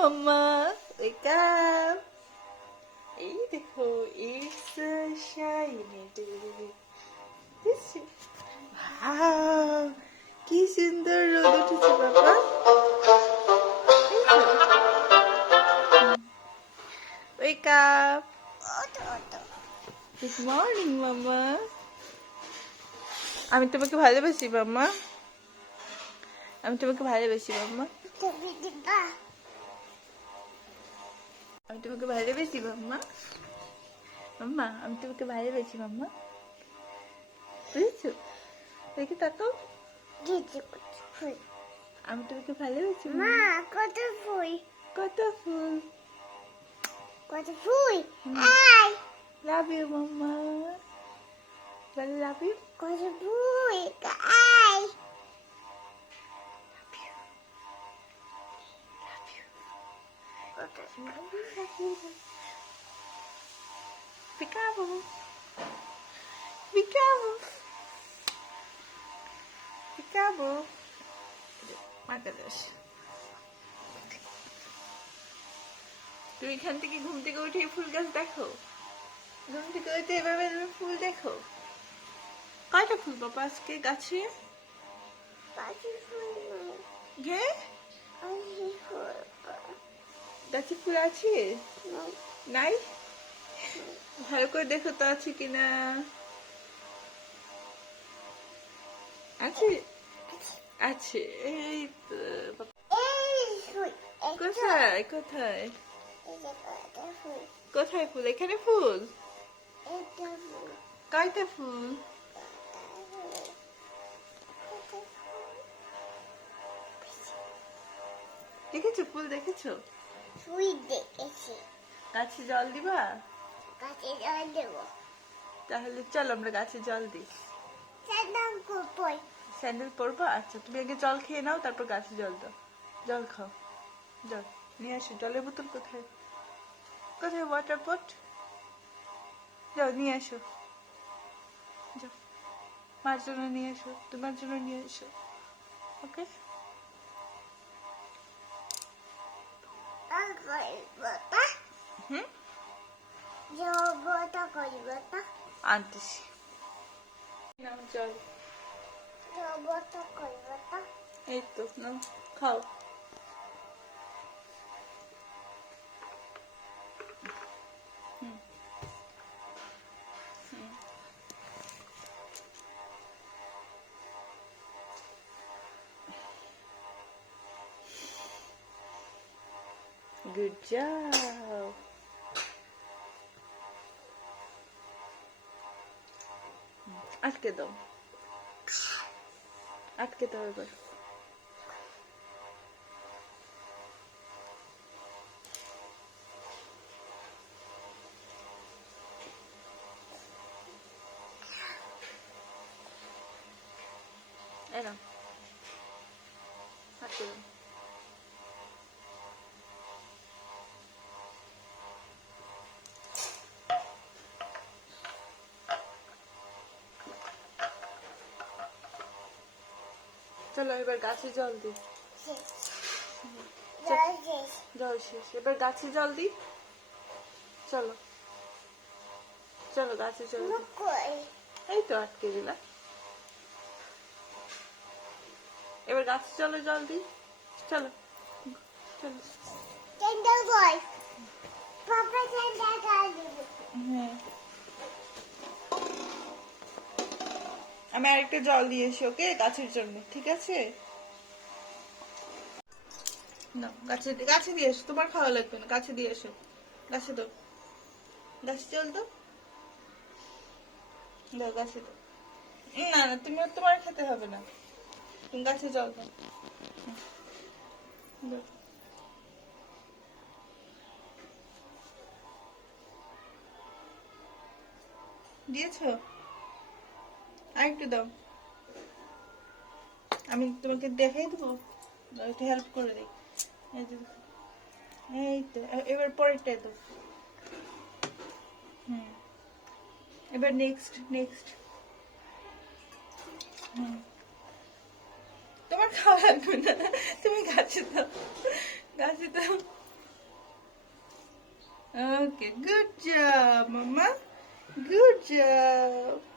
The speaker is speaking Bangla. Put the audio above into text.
মাম্মা wake up. এই দেখো is- Wow, কি সুন্দর রোদ উঠেছে বাবা wake up good morning mama আমি তোমাকে ভালোবাসি মাম্মা আমি তোমাকে ভালোবাসি মাম্মা আমি তোমাকে ভালোবাসি মাম্মা। মাম্মা আমি তোমাকে ভালোবাসি মাম্মা। বুঝেছ? দেখি তাকাও। আমি তোমাকে ভালোবাসি মা। কত ফুল। কত ফুল। কত ফুল। I love you mamma. Love you কত ফুল। আই তুমি এখান থেকে ঘুম থেকে উঠে ফুল গাছ দেখো ঘুম থেকে উঠে এভাবে তুমি ফুল দেখো কয়টা ফুল বাবা আজকে গাছে ফুল গে গাছে ফুল আছে? নাই? ভালো করে দেখো তো আছে কিনা। আছে? আছে। এই কোথায়? কোথায়? কোথায় ফুল? এখানে ফুল? কয়টা ফুল? দেখেছ ফুল দেখেছ? ফুল দেখেছি গাছে জল দিবা? গাছে জল দেবো। তাহলে চলো আমরা গাছে জল দিই। সাদাম কুপই স্যান্ডেল পরবো? আচ্ছা তুমি আগে জল খেয়ে নাও তারপর গাছে জল দাও। জল খাও। জল নিয়ে আসো। জলের বোতল কোথায়? কোথায় ওয়াটার পট যাও নিয়ে আসো। যাও। মার জন্য নিয়ে এসো তোমার জন্য নিয়ে এসো ওকে জবটা করবটা আনতেছি নাও জল জবটা করবটা এই তো নাও খাও হুম। হুম। Good job. আটকে দাও। আটকে দাও এবার। এরম চলো এবার গাছে জল শেষ জল শেষ। এবার গাছে জল দিই। চলো। চলো গাছে কই এই তো আটকে দিলা এবার গাছে চলো জল দিই। চলো। চলো। টেন্ডার আমি আরেকটা জল দিয়ে এসি ওকে? গাছের জন্য, ঠিক আছে? না, গাছে গাছে দিয়ে এসো তোমার খাওয়া লাগবে না, গাছে দিয়ে এসো গাছে দাও। গাছে জল দাও। দাও, গাছে দাও। না না, তুমি তোমার খেতে হবে না। তুমি গাছে জল দাও। দিয়েছ? আরেকটু দাও। আমি তোমাকে দেখাই দেবো। একটু হেল্প করে দিই। এই তো এবার পরেরটাই দাও। হুম। এবার নেক্সট নেক্সট হুম। তোমার খাওয়া লাগবে না। তুমি গাছে দাও। গাছে দাও। Okay, good job, Mama. Good job.